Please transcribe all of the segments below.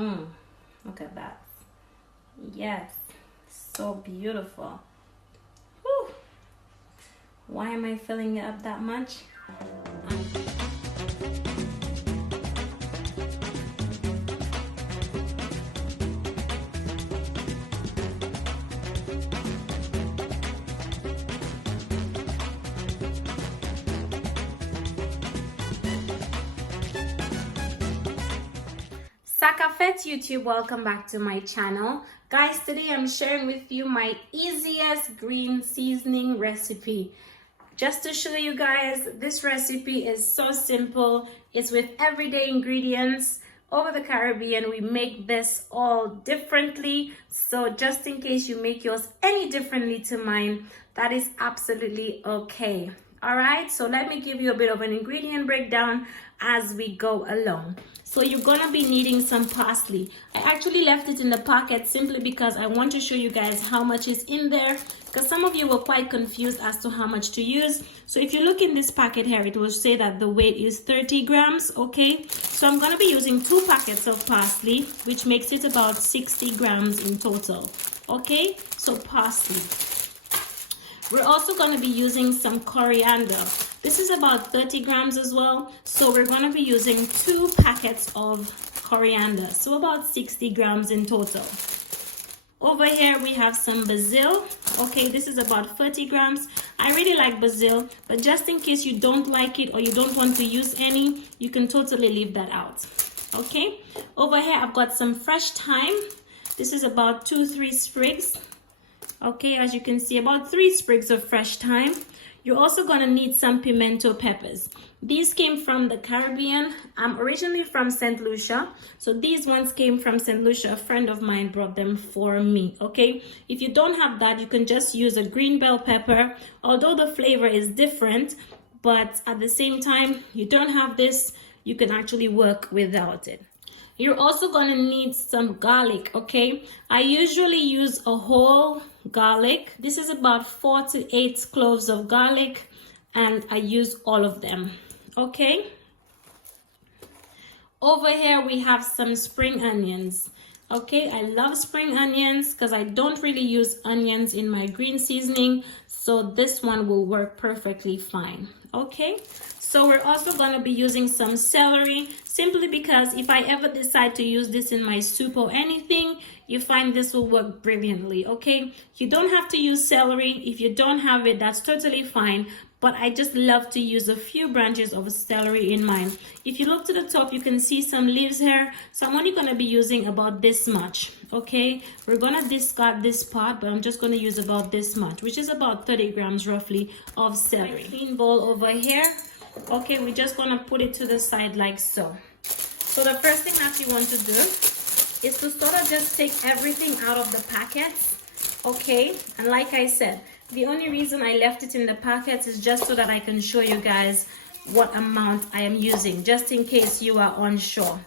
Look at that. Yes, so beautiful. Whew. Why am I filling it up that much? Sakafet YouTube, welcome back to my channel. Guys, today I'm sharing with you my easiest green seasoning recipe. Just to show you guys, this recipe is so simple. It's with everyday ingredients. Over the Caribbean, we make this all differently. So just in case you make yours any differently to mine, that is absolutely okay. All right, so let me give you a bit of an ingredient breakdown as we go along. So you're gonna be needing some parsley. I actually left it in the packet simply because I want to show you guys how much is in there, because some of you were quite confused as to how much to use. So if you look in this packet here, it will say that the weight is 30 grams, okay? So I'm gonna be using 2 packets of parsley, which makes it about 60 grams in total, okay? So parsley. We're also going to be using some coriander. This is about 30 grams as well. So we're going to be using 2 packets of coriander. So about 60 grams in total. Over here we have some basil. Okay, this is about 30 grams. I really like basil, but just in case you don't like it or you don't want to use any, you can totally leave that out. Okay, over here I've got some fresh thyme. This is about 2-3 sprigs. Okay, as you can see, about 3 sprigs of fresh thyme. You're also going to need some pimento peppers. These came from the Caribbean. I'm originally from St. Lucia, so these ones came from St. Lucia. A friend of mine brought them for me, okay? If you don't have that, you can just use a green bell pepper, although the flavor is different, but at the same time, you don't have this, you can actually work without it. You're also going to need some garlic, okay? I usually use a whole garlic. This is about 4 to 8 cloves of garlic, and I use all of them, okay? Over here we have some spring onions. Okay, I love spring onions because I don't really use onions in my green seasoning, so this one will work perfectly fine. Okay, so we're also going to be using some celery, simply because if I ever decide to use this in my soup or anything, you find this will work brilliantly. Okay, you don't have to use celery. If you don't have it, that's totally fine, but I just love to use a few branches of celery in mine. If you look to the top, you can see some leaves here, so I'm only going to be using about this much. Okay, we're going to discard this part, but I'm just going to use about this much, which is about 30 grams roughly of celery. Clean bowl over here. Okay, we're just going to put it to the side like so. So the first thing that you want to do is to sort of just take everything out of the packets. Okay, and like I said, the only reason I left it in the packets is just so that I can show you guys what amount I am using, just in case you are unsure.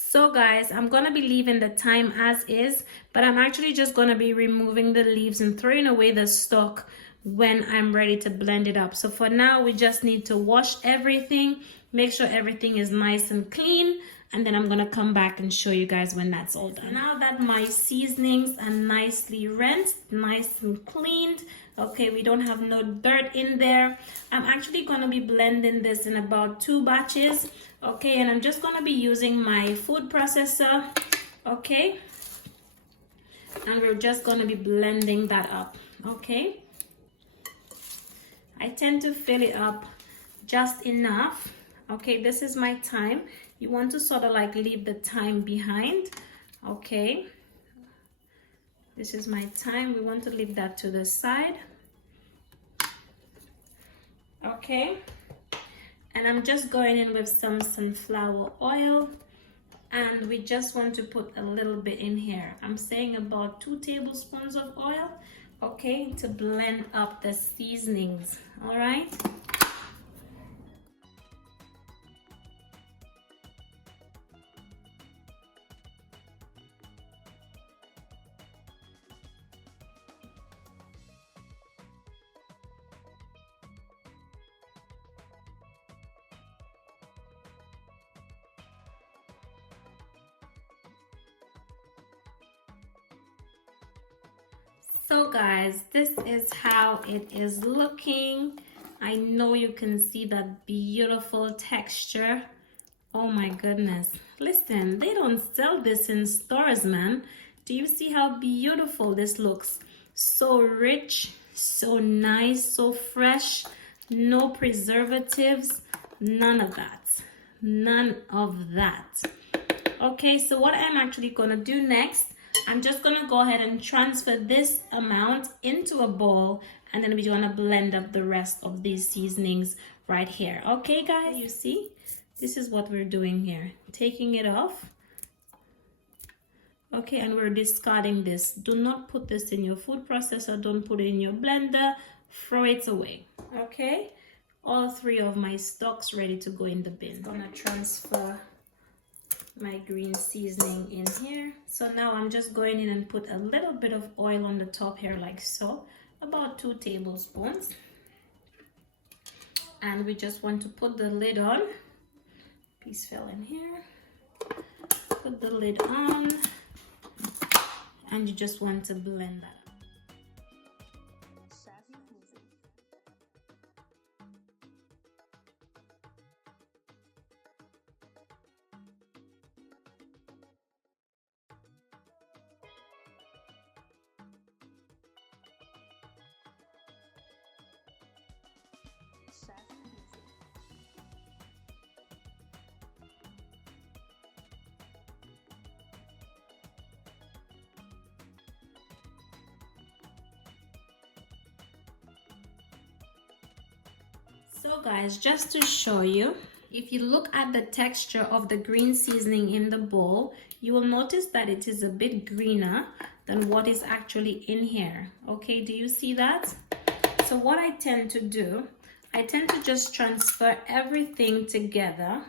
So guys, I'm gonna be leaving the thyme as is, but I'm actually just gonna be removing the leaves and throwing away the stalk when I'm ready to blend it up. So for now, we just need to wash everything, make sure everything is nice and clean, and then I'm gonna come back and show you guys when that's all done. Now that my seasonings are nicely rinsed, nice and cleaned, okay, we don't have no dirt in there, I'm actually gonna be blending this in about 2 batches, okay, and I'm just gonna be using my food processor, okay, and we're just gonna be blending that up, okay. I tend to fill it up just enough. Okay, this is my thyme. You want to sort of like leave the thyme behind. Okay, this is my thyme. We want to leave that to the side. Okay, and I'm just going in with some sunflower oil, and we just want to put a little bit in here. I'm saying about 2 tablespoons of oil, okay, to blend up the seasonings. All right. So guys, this is how it is looking. I know you can see that beautiful texture. Oh my goodness. Listen, they don't sell this in stores, man. Do you see how beautiful this looks? So rich, so nice, so fresh, no preservatives, none of that. None of that. Okay, so what I'm actually gonna do next, I'm just gonna go ahead and transfer this amount into a bowl, and then we're gonna blend up the rest of these seasonings right here. Okay guys, you see, this is what we're doing here, taking it off. Okay, and we're discarding this. Do not put this in your food processor, don't put it in your blender, throw it away. Okay, all 3 of my stalks ready to go in the bin. I'm gonna transfer my green seasoning in here. So now I'm just going in and put a little bit of oil on the top here, like so, about 2 tablespoons, and we just want to put the lid on. Piece fell in here. Put the lid on, and you just want to blend that. So guys, just to show you, if you look at the texture of the green seasoning in the bowl, you will notice that it is a bit greener than what is actually in here. Okay, do you see that? So what I tend to do, I tend to just transfer everything together.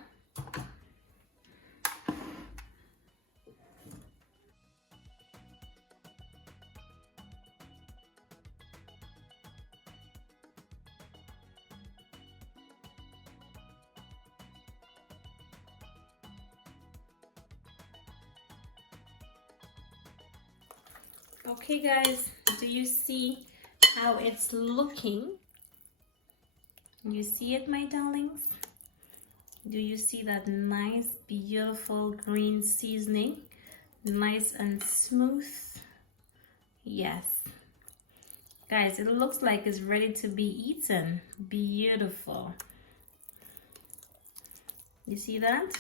Okay guys, do you see how it's looking? You see it, my darlings? Do you see that nice, beautiful green seasoning? Nice and smooth. Yes. Guys, it looks like it's ready to be eaten. Beautiful. You see that?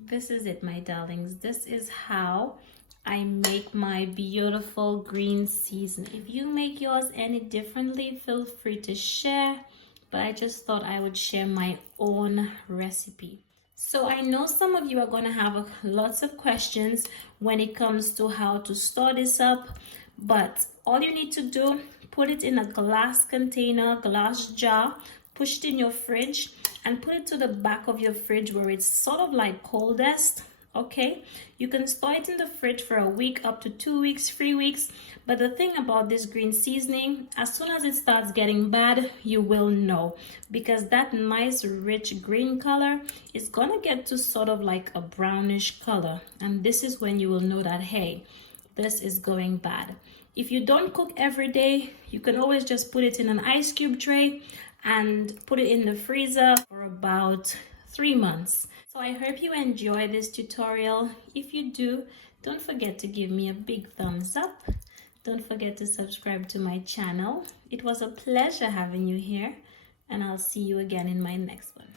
This is it, my darlings. This is how I make my beautiful green seasoning. If you make yours any differently, feel free to share, but I just thought I would share my own recipe. So I know some of you are going to have lots of questions when it comes to how to store this up, but all you need to do, put it in a glass container, glass jar, push it in your fridge, and put it to the back of your fridge where it's sort of like coldest. Okay, you can store it in the fridge for a week, up to 2 weeks, 3 weeks. But the thing about this green seasoning, as soon as it starts getting bad, you will know, because that nice rich green color is gonna get to sort of like a brownish color, and this is when you will know that, hey, this is going bad. If you don't cook every day, you can always just put it in an ice cube tray and put it in the freezer for about 3 months. So I hope you enjoy this tutorial. If you do, don't forget to give me a big thumbs up. Don't forget to subscribe to my channel. It was a pleasure having you here, and I'll see you again in my next one.